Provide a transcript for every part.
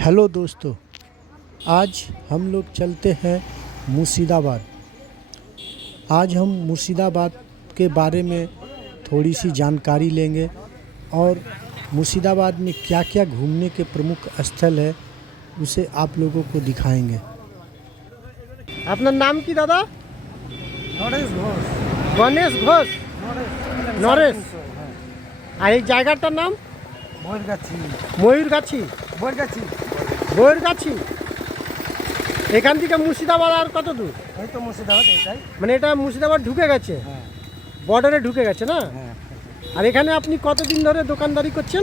Hello दोस्तों, आज हम लोग चलते हैं मुर्शिदाबाद। आज हम मुर्शिदाबाद के बारे में थोड़ी सी जानकारी लेंगे और मुर्शिदाबाद में क्या क्या घूमने के प्रमुख स्थल है उसे आप लोगों को दिखाएंगे। আপনার নাম কি দাদা? নরেশ ঘোষ। গণেশ ঘোষ। নরেশ। আর এই জায়গাটার নাম বৈরগাছি। ময়ূরগাছি। বৈরগাছি। বয়ুরগাছি। এখান থেকে মুর্শিদাবাদ আর কত দূর? এই তো মুর্শিদাবাদ এটাই। মানে এটা মুর্শিদাবাদ ঢুকে গেছে, হ্যাঁ বর্ডারে ঢুকে গেছে না? হ্যাঁ। আর এখানে আপনি কতদিন ধরে দোকানদারি করছেন?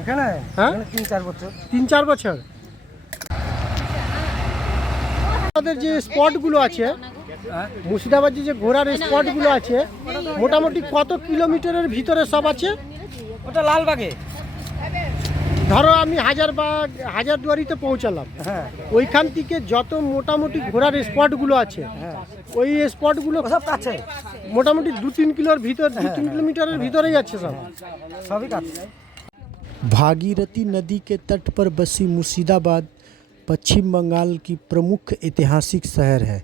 এখানে হ্যাঁ? 3-4 বছর। 3-4 বছর। আমাদের যে স্পটগুলো আছে, মুর্শিদাবাদে যে ঘোরার স্পটগুলো আছে, মোটামুটি কত কিলোমিটারের ভিতরে সব আছে? ওটা লালবাগে। ধরো আমি হাজারদুয়ারিতে পৌঁছালাম, হ্যাঁ ওইখান থেকে যত মোটামুটি ঘোরার স্পটগুলো আছে, হ্যাঁ ওই স্পটগুলো সব কাছে, মোটামুটি 2-3 কিলোর ভিতর, 2-3 किलोमीटर ভিতরেই আছে সব। সবই কাছে। भागीरथी नदी के तट पर बसी मुर्शिदाबाद पश्चिम बंगाल की प्रमुख ऐतिहासिक शहर है।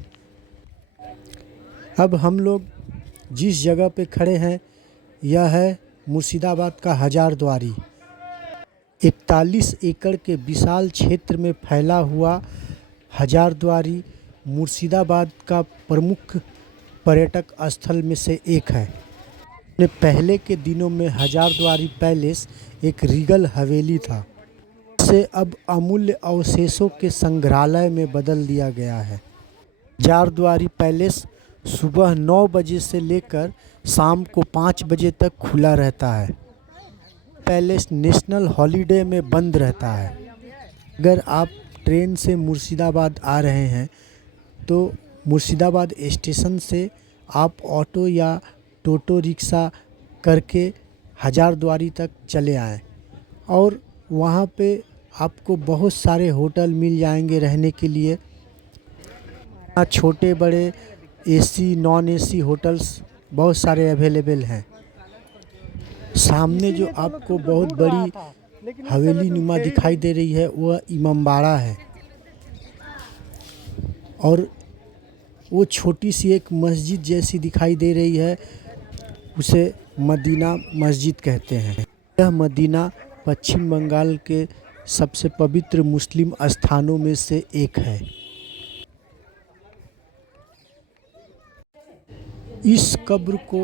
अब हम लोग जिस जगह पे खड़े हैं यह है मुर्शिदाबाद का हजारद्वारी। 41 एकड़ के विशाल क्षेत्र में फैला हुआ हजारद्वारी मुर्शिदाबाद का प्रमुख पर्यटक स्थल में से एक है। पहले के दिनों में हजारद्वारी पैलेस एक रीगल हवेली था, जिसे अब अमूल्य अवशेषों के संग्रहालय में बदल दिया गया है। हजारद्वारी पैलेस सुबह 9 बजे से लेकर शाम को 5 बजे तक खुला रहता है। पैलेस नेशनल हॉलीडे में बंद रहता है। अगर आप ट्रेन से मुर्शिदाबाद आ रहे हैं तो मुर्शिदाबाद स्टेशन से आप ऑटो या टोटो रिक्शा करके हजारद्वारी तक चले आएं और वहाँ पे आपको बहुत सारे होटल मिल जाएंगे रहने के लिए। छोटे बड़े एसी नॉन एसी होटल्स बहुत सारे अवेलेबल हैं। सामने जो आपको बहुत बड़ी हवेली नुमा दिखाई दे रही है वह इमामबाड़ा है और वो छोटी सी एक मस्जिद जैसी दिखाई दे रही है, उसे मदीना मस्जिद कहते हैं। यह मदीना पश्चिम बंगाल के सबसे पवित्र मुस्लिम स्थानों में से एक है। इस कब्र को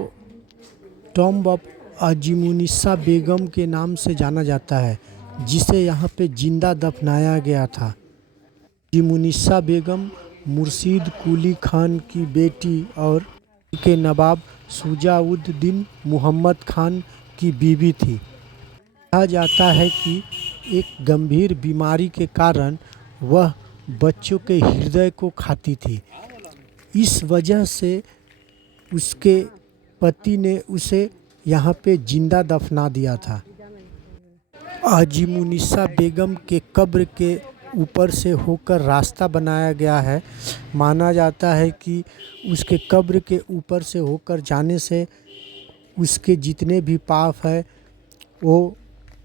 टॉम्ब ऑफ अजीमुनिसा बेगम के नाम से जाना जाता है, जिसे यहाँ पे जिंदा दफनाया गया था। अजीमुनिसा बेगम मुर्शीद कुली खान की बेटी और के नवाब शुजाउद्दीन मोहम्मद खान की बीवी थी। कहा जाता है कि एक गंभीर बीमारी के कारण वह बच्चों के हृदय को खाती थी। इस वजह से उसके पति ने उसे यहाँ पे जिंदा दफना दिया था। अजीमुनिसा बेगम के कब्र के ऊपर से होकर रास्ता बनाया गया है। माना जाता है कि उसके कब्र के ऊपर से होकर जाने से उसके जितने भी पाप है वो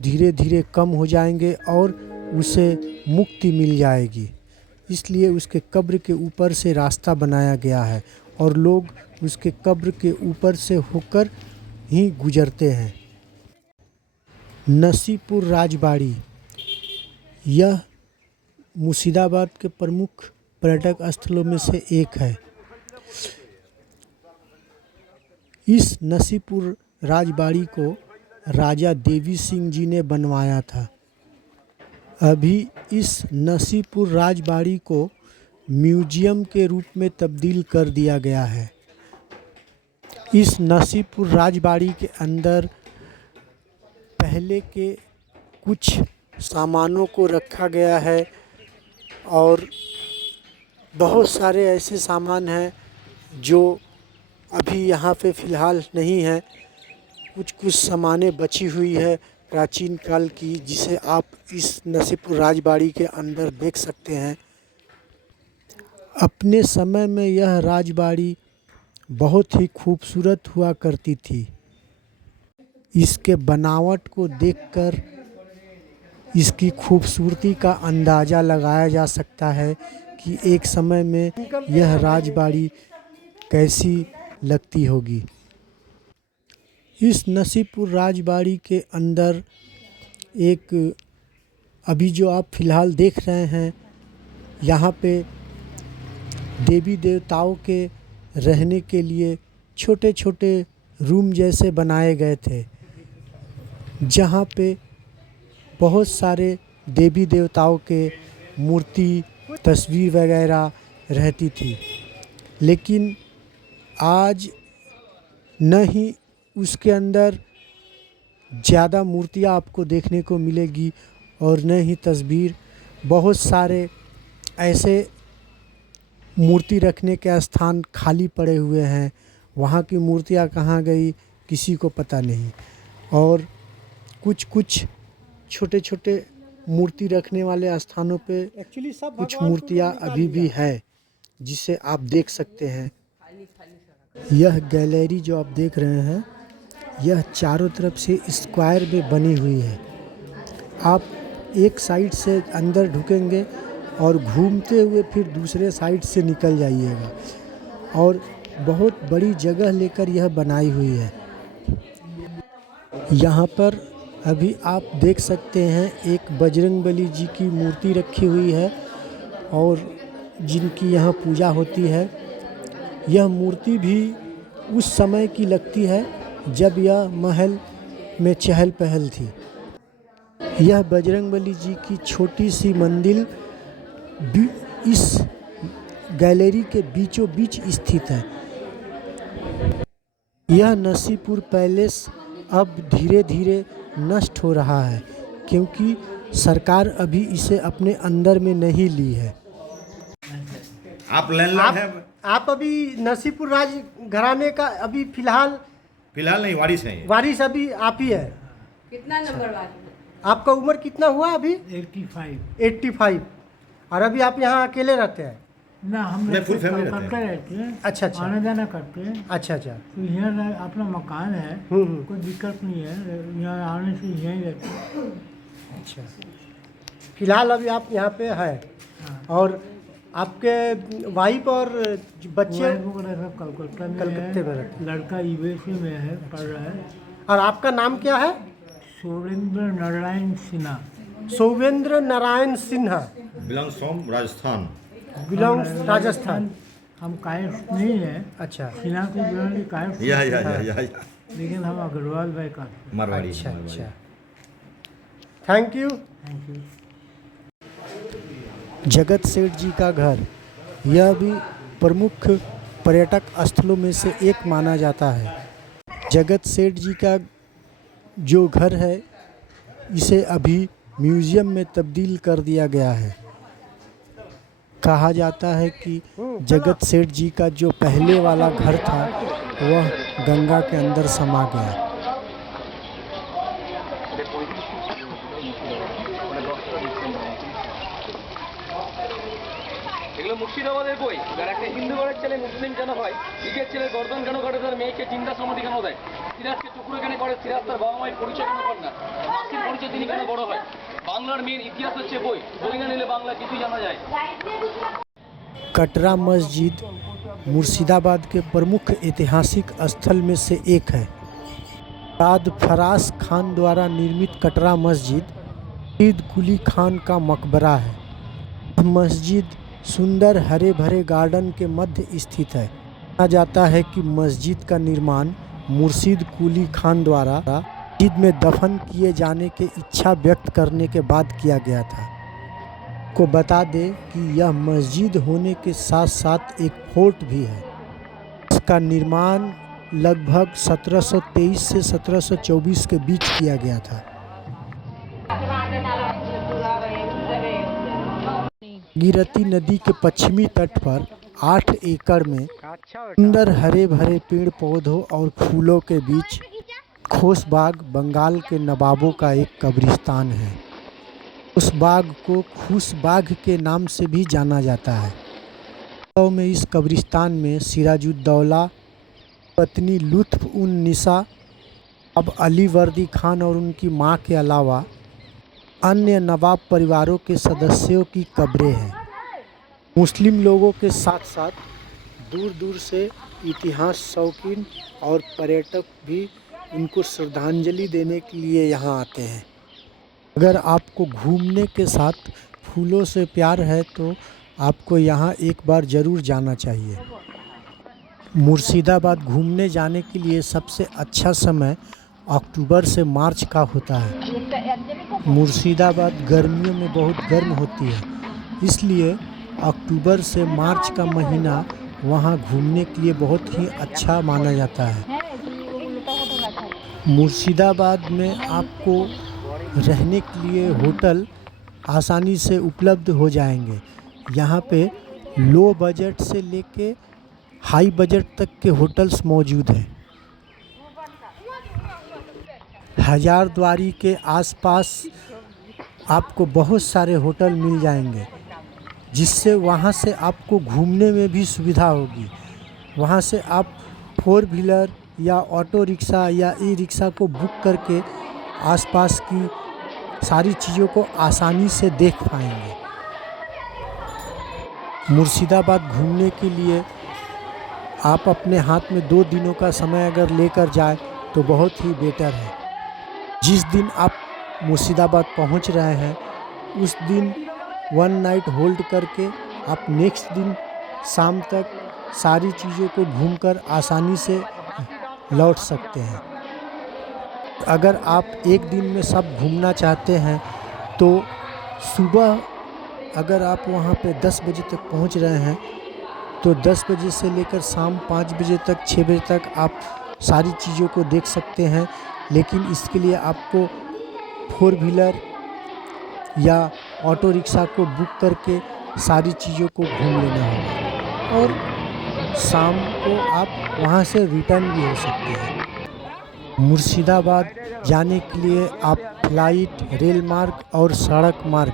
धीरे धीरे कम हो जाएंगे और उसे मुक्ति मिल जाएगी। इसलिए उसके कब्र के ऊपर से रास्ता बनाया गया है और लोग उसके कब्र के ऊपर से होकर ही गुजरते हैं। नसीपुर राजबाड़ी, यह मुर्शिदाबाद के प्रमुख पर्यटक स्थलों में से एक है। इस नसीपुर राजबाड़ी को राजा देवी सिंह जी ने बनवाया था। अभी इस नसीपुर राजबाड़ी को म्यूजियम के रूप में तब्दील कर दिया गया है। इस नसीपुर राजबाड़ी के अंदर पहले के कुछ सामानों को रखा गया है और बहुत सारे ऐसे सामान हैं जो अभी यहाँ पे फ़िलहाल नहीं है। कुछ सामानें बची हुई है प्राचीन काल की, जिसे आप इस नसीपुर राजबाड़ी के अंदर देख सकते हैं। अपने समय में यह राजबाड़ी बहुत ही खूबसूरत हुआ करती थी। इसके बनावट को देखकर इसकी खूबसूरती का अंदाज़ा लगाया जा सकता है कि एक समय में यह राजबाड़ी कैसी लगती होगी। इस नसीबपुर राजबाड़ी के अंदर एक अभी जो आप फ़िलहाल देख रहे हैं, यहाँ पे देवी देवताओं के रहने के लिए छोटे छोटे रूम जैसे बनाए गए थे, जहाँ पे बहुत सारे देवी देवताओं के मूर्ति, तस्वीर वगैरह रहती थी। लेकिन आज न ही उसके अंदर ज़्यादा मूर्तियाँ आपको देखने को मिलेगी और न ही तस्वीर। बहुत सारे ऐसे मूर्ति रखने के स्थान खाली पड़े हुए हैं, वहाँ की मूर्तियाँ कहाँ गई किसी को पता नहीं। और कुछ छोटे छोटे मूर्ति रखने वाले स्थानों पे कुछ मूर्तियाँ अभी भी है, जिसे आप देख सकते हैं। यह गैलरी जो आप देख रहे हैं, यह चारों तरफ से स्क्वायर में बनी हुई है। आप एक साइड से अंदर ढुकेंगे और घूमते हुए फिर दूसरे साइड से निकल जाइएगा, और बहुत बड़ी जगह लेकर यह बनाई हुई है। यहाँ पर अभी आप देख सकते हैं एक बजरंगबली जी की मूर्ति रखी हुई है और जिनकी यहाँ पूजा होती है। यह मूर्ति भी उस समय की लगती है जब यह महल में चहल पहल थी। यह बजरंगबली जी की छोटी सी मंदिर इस गैलरी के बीचों बीच स्थित है। यह नसीबपुर पैलेस अब धीरे धीरे नष्ट हो रहा है, क्योंकि सरकार अभी इसे अपने अंदर में नहीं ली है। आप लैंडलॉर्ड हैं? आप अभी नसीबपुर राज घराने का अभी फिलहाल नहीं, वारिस हैं। वारिस अभी आप ही है। कितना नंबर वाली? आपका उम्र कितना हुआ अभी? 85। और अभी आप यहाँ अकेले रहते हैं? ना, हम फुल फैमिली रहते हैं। अच्छा। आना जाना करते हैं। अच्छा। तो यहाँ अपना मकान है, कोई दिक्कत नहीं है, यहाँ आने से यहीं रहते हैं। अच्छा, फिलहाल अभी आप यहाँ पे है। और आपके वाइफ और बच्चे वगैरह सब कलकत्ता में कलकत्ते में है। रहते हैं। लड़का यूएसए में है, पढ़ रहा है। और आपका नाम क्या है? Surendra Narayan Sinha. Souvendra Narayan Sinha. Belongs from Rajasthan. Belongs Rajasthan. हम कायस्थ नहीं है। अच्छा। सिन्हा को बिलोंग कायस्थ, या लेकिन हम अग्रवाल भाई का। मारवाड़ी। अच्छा। Thank you. Thank you. जगत सेठ जी का घर, यह भी प्रमुख पर्यटक स्थलों में से एक माना जाता है। जगत सेठ जी का जो घर है, इसे अभी म्यूज़ियम में तब्दील कर दिया गया है। कहा जाता है कि जगत सेठ जी का जो पहले वाला घर था, वह गंगा के अंदर समा गया। এগুলো মুর্শিদাবাদের বই। যার একটা হিন্দু ঘরের ছেলে মুসলিম কেন হয়, নিজের ছেলের গর্দন কেন কাটে, তার মেয়েকে চিন্তা সমাধি কেন দেয়, সিরাজকে টুকরো কেন করে, সিরাজ তার বাবা মায়ের পরিচয় কেন করে না, মাসির পরিচয় তিনি কেন বড় হয়। বাংলার মেয়ের ইতিহাস হচ্ছে বই, বই না নিলে বাংলা কিছুই জানা যায়। कटरा मस्जिद मुर्शिदाबाद के प्रमुख ऐतिहासिक स्थल में से एक है। बाद फरास खान द्वारा निर्मित कटरा मस्जिद ईद कुली खान का मकबरा है। मस्जिद सुंदर हरे भरे गार्डन के मध्य स्थित है। माना जाता है कि मस्जिद का निर्माण मुर्शिद कुली खान द्वारा मस्जिद में दफन किए जाने की इच्छा व्यक्त करने के बाद किया गया था। को बता दें कि यह मस्जिद होने के साथ साथ एक फोर्ट भी है। इसका निर्माण लगभग 1723 से 1724 के बीच किया गया था। गिरती नदी के पश्चिमी तट पर 8 एकड़ में सुंदर हरे भरे पेड़ पौधों और फूलों के बीच खोसबाग बंगाल के नवाबों का एक कब्रिस्तान है। उस बाग को खूसबाग के नाम से भी जाना जाता है। में इस कब्रिस्तान में सिराजुद्दौला, पत्नी लुत्फ उन निसा, अब अली वर्दी खान और उनकी मां के अलावा अन्य नवाब परिवारों के सदस्यों की कब्रें हैं। मुस्लिम लोगों के साथ साथ दूर दूर से इतिहास शौकीन और पर्यटक भी उनको श्रद्धांजलि देने के लिए यहाँ आते हैं। अगर आपको घूमने के साथ फूलों से प्यार है तो आपको यहाँ एक बार ज़रूर जाना चाहिए। मुर्शिदाबाद घूमने जाने के लिए सबसे अच्छा समय अक्टूबर से मार्च का होता है। मुर्शिदाबाद गर्मियों में बहुत गर्म होती है, इसलिए अक्टूबर से मार्च का महीना वहाँ घूमने के लिए बहुत ही अच्छा माना जाता है। मुर्शिदाबाद में आपको रहने के लिए होटल आसानी से उपलब्ध हो जाएंगे। यहाँ पे लो बजट से लेके हाई बजट तक के होटल्स मौजूद हैं। हजारद्वारी के आसपास आपको बहुत सारे होटल मिल जाएंगे, जिससे वहाँ से आपको घूमने में भी सुविधा होगी। वहाँ से आप 4 व्हीलर या ऑटो रिक्शा या ई रिक्शा को बुक करके आसपास की सारी चीज़ों को आसानी से देख पाएंगे। मुर्शिदाबाद घूमने के लिए आप अपने हाथ में 2 दिनों का समय अगर लेकर जाए तो बहुत ही बेटर है। जिस दिन आप मुर्शिदाबाद पहुंच रहे हैं उस दिन 1 नाइट होल्ड करके आप नेक्स्ट दिन शाम तक सारी चीज़ों को घूमकर आसानी से लौट सकते हैं। अगर आप एक दिन में सब घूमना चाहते हैं तो सुबह अगर आप वहाँ पे 10 बजे तक पहुँच रहे हैं तो 10 बजे से लेकर शाम 5 बजे तक 6 बजे तक आप सारी चीज़ों को देख सकते हैं। लेकिन इसके लिए आपको 4 व्हीलर या ऑटो रिक्शा को बुक करके सारी चीज़ों को घूम लेना होगा और शाम को आप वहाँ से रिटर्न भी हो सकते हैं। मुर्शिदाबाद जाने के लिए आप फ्लाइट, रेल मार्ग और सड़क मार्ग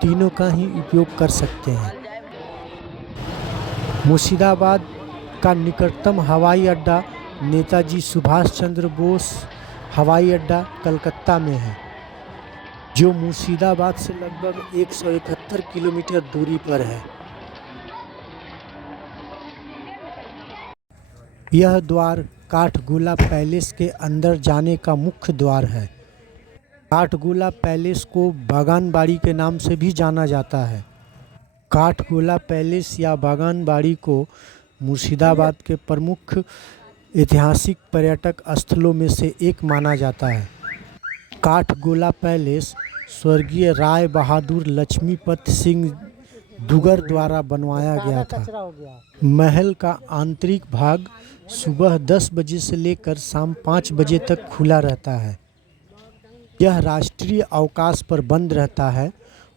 तीनों का ही उपयोग कर सकते हैं। मुर्शिदाबाद का निकटतम हवाई अड्डा नेताजी सुभाष चंद्र बोस हवाई अड्डा कलकत्ता में है, जो मुर्शिदाबाद से लगभग 171 किलोमीटर दूरी पर है। यह द्वार काठगोला पैलेस के अंदर जाने का मुख्य द्वार है। काठगोला पैलेस को बागानबाड़ी के नाम से भी जाना जाता है। काठगोला पैलेस या बागानबाड़ी को मुर्शिदाबाद के प्रमुख ऐतिहासिक पर्यटक स्थलों में से एक माना जाता है। काठगोला पैलेस स्वर्गीय राय बहादुर लक्ष्मीपत सिंह दुगर द्वारा बनवाया गया था। महल का आंतरिक भाग सुबह 10 बजे से लेकर शाम 5 बजे तक खुला रहता है। यह राष्ट्रीय अवकाश पर बंद रहता है।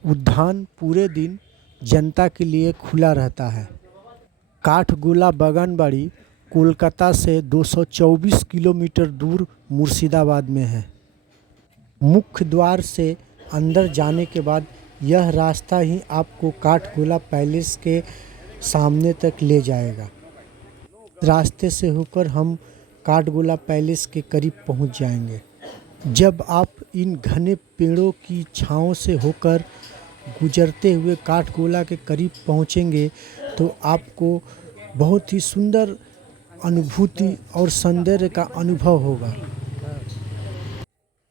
उद्यान पूरे दिन जनता के लिए खुला रहता है। काठगोला बागानबाड़ी कोलकाता से 224 किलोमीटर दूर मुर्शिदाबाद में है। मुख्य द्वार से अंदर जाने के बाद यह रास्ता ही आपको काठगोला पैलेस के सामने तक ले जाएगा। रास्ते से होकर हम काठगोला पैलेस के करीब पहुंच जाएंगे। जब आप इन घने पेड़ों की छांव से होकर गुजरते हुए काठगोला के करीब पहुंचेंगे तो आपको बहुत ही सुंदर अनुभूति और सौंदर्य का अनुभव होगा।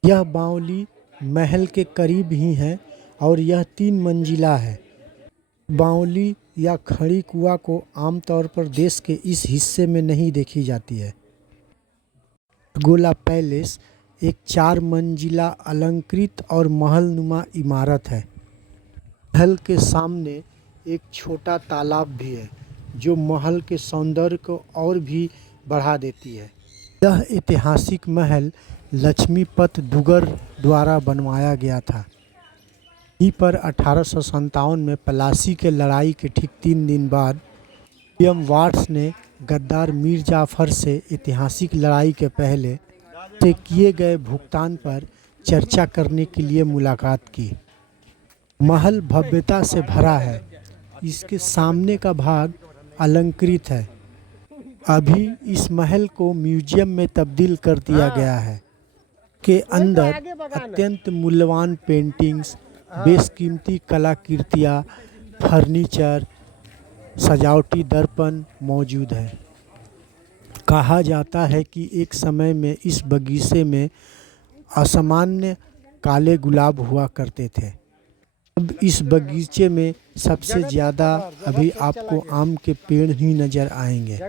यह बावली महल के करीब ही है और यह 3 मंजिला है। बावली या खड़ी कुआं को आमतौर पर देश के इस हिस्से में नहीं देखी जाती है। काठगोला पैलेस एक 4 मंजिला अलंकृत और महलनुमा इमारत है। महल के सामने एक छोटा तालाब भी है जो महल के सौंदर्य को और भी बढ़ा देती है। यह ऐतिहासिक महल लक्ष्मीपत दुगर द्वारा बनवाया गया था। यहीं पर 1857 में प्लासी के लड़ाई के ठीक 3 दिन बाद विलियम वाट्स ने गद्दार मीर जाफर से ऐतिहासिक लड़ाई के पहले से किए गए भुगतान पर चर्चा करने के लिए मुलाकात की। महल भव्यता से भरा है। इसके सामने का भाग अलंकृत है। अभी इस महल को म्यूजियम में तब्दील कर दिया गया है। के अंदर अत्यंत मूल्यवान पेंटिंग्स, बेशकीमती कलाकृतियाँ, फर्नीचर, सजावटी दर्पण मौजूद है। कहा जाता है कि एक समय में इस बगीचे में असामान्य काले गुलाब हुआ करते थे। अब इस बगीचे में सबसे ज़्यादा अभी आपको आम के पेड़ ही नज़र आएंगे।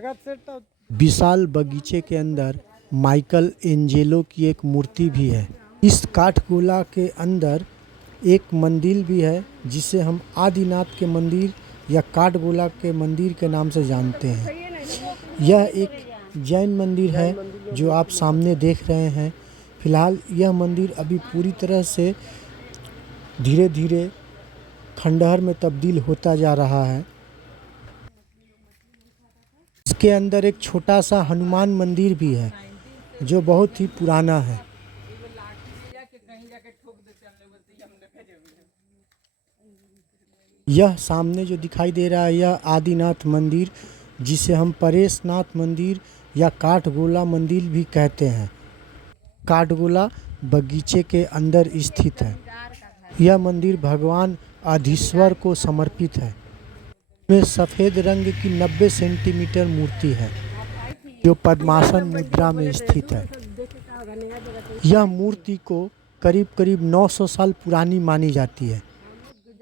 विशाल बगीचे के अंदर माइकल एंजेलो की एक मूर्ति भी है। इस काठगोला के अंदर एक मंदिर भी है जिसे हम आदिनाथ के मंदिर या काठगोला के मंदिर के नाम से जानते हैं। यह एक जैन मंदिर है जो आप सामने देख रहे हैं। फिलहाल यह मंदिर अभी पूरी तरह से धीरे धीरे खंडहर में तब्दील होता जा रहा है। इसके अंदर एक छोटा सा हनुमान मंदिर भी है जो बहुत ही पुराना है। यह सामने जो दिखाई दे रहा है यह आदिनाथ मंदिर, जिसे हम परेशनाथ मंदिर या काठगोला मंदिर भी कहते हैं। काठगोला बगीचे के अंदर स्थित है। यह मंदिर भगवान अधीश्वर को समर्पित है। इसमें सफ़ेद रंग की 90 सेंटीमीटर मूर्ति है जो पद्मासन मुद्रा में स्थित है। यह मूर्ति को करीब करीब 900 साल पुरानी मानी जाती है।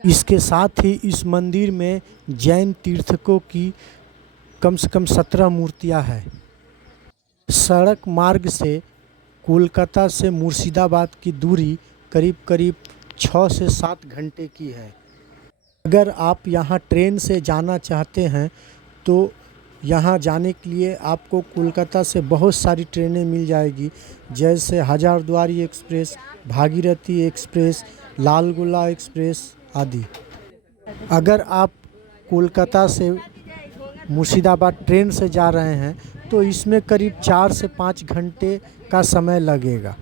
इसके साथ ही इस मंदिर में जैन तीर्थकों की कम से कम 17 मूर्तियां हैं। सड़क मार्ग से कोलकाता से मुर्शिदाबाद की दूरी करीब करीब 6 से 7 घंटे की है। अगर आप यहां ट्रेन से जाना चाहते हैं तो यहां जाने के लिए आपको कोलकाता से बहुत सारी ट्रेनें मिल जाएगी, जैसे Hazarduari express, Bhagirathi express, Lalgola express आदि। अगर आप कोलकाता से मुर्शिदाबाद ट्रेन से जा रहे हैं तो इसमें करीब 4 से 5 घंटे का समय लगेगा।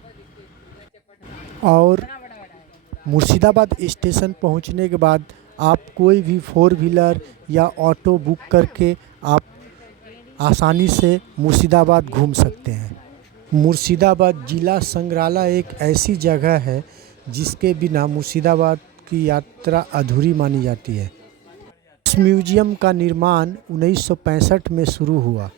और मुर्शिदाबाद स्टेशन पहुंचने के बाद आप कोई भी 4 व्हीलर या ऑटो बुक करके आप आसानी से मुर्शिदाबाद घूम सकते हैं। मुर्शिदाबाद जिला संग्रहालय एक ऐसी जगह है जिसके बिना मुर्शिदाबाद की यात्रा अधूरी मानी जाती है। इस म्यूजियम का निर्माण 1965 में शुरू हुआ।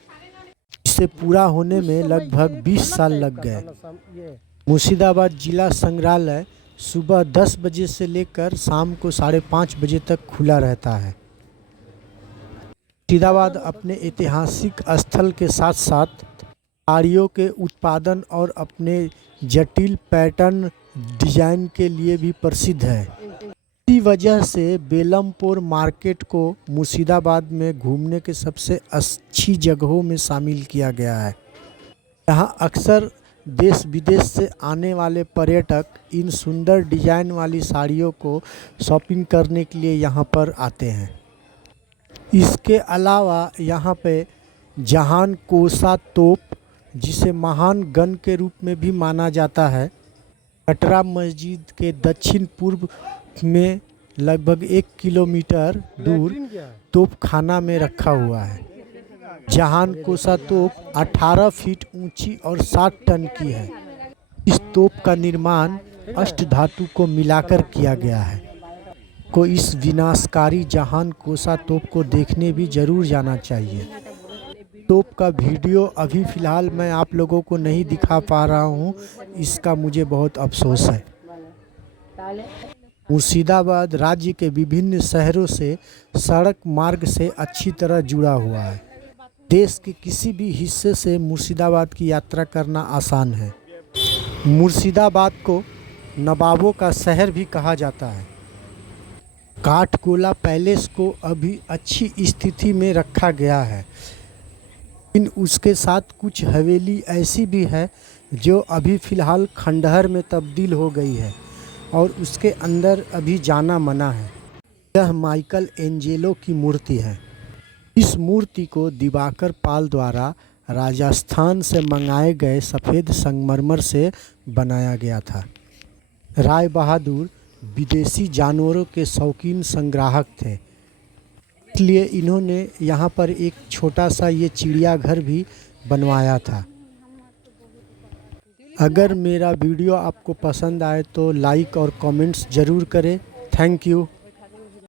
इसे पूरा होने में लगभग 20 साल लग गए। मुर्शिदाबाद जिला संग्रहालय सुबह 10 बजे से लेकर शाम को 5:30 बजे तक खुला रहता है। मुर्शिदाबाद अपने ऐतिहासिक स्थल के साथ साथ साड़ियों के उत्पादन और अपने जटिल पैटर्न डिजाइन के लिए भी प्रसिद्ध है। इसी वजह से बेलमपुर मार्केट को मुर्शिदाबाद में घूमने के सबसे अच्छी जगहों में शामिल किया गया है। यहाँ अक्सर देश विदेश से आने वाले पर्यटक इन सुंदर डिजाइन वाली साड़ियों को शॉपिंग करने के लिए यहाँ पर आते हैं। इसके अलावा यहाँ पे जहान कोसा तोप, जिसे महान गन के रूप में भी माना जाता है, कटरा मस्जिद के दक्षिण पूर्व में लगभग 1 किलोमीटर दूर तोप खाना में रखा हुआ है। जहान कोसा तोप 18 फीट ऊंची और 60 टन की है। इस तोप का निर्माण अष्टधातु को मिलाकर किया गया है। को इस विनाशकारी जहान कोसा तोप को देखने भी जरूर जाना चाहिए। तोप का वीडियो अभी फ़िलहाल मैं आप लोगों को नहीं दिखा पा रहा हूँ, इसका मुझे बहुत अफसोस है। मुर्शिदाबाद राज्य के विभिन्न शहरों से सड़क मार्ग से अच्छी तरह जुड़ा हुआ है। देश के किसी भी हिस्से से मुर्शिदाबाद की यात्रा करना आसान है। मुर्शिदाबाद को नवाबों का शहर भी कहा जाता है। काठगोला पैलेस को अभी अच्छी स्थिति में रखा गया है, लेकिन उसके साथ कुछ हवेली ऐसी भी है जो अभी फ़िलहाल खंडहर में तब्दील हो गई है और उसके अंदर अभी जाना मना है। यह माइकल एंजेलो की मूर्ति है। इस मूर्ति को दिवाकर पाल द्वारा राजस्थान से मंगाए गए सफ़ेद संगमरमर से बनाया गया था। राय बहादुर विदेशी जानवरों के शौकीन संग्राहक थे, इसलिए इन्होंने यहाँ पर एक छोटा सा ये चिड़ियाघर भी बनवाया था। अगर मेरा वीडियो आपको पसंद आए तो लाइक और कमेंट्स ज़रूर करें। Thank you.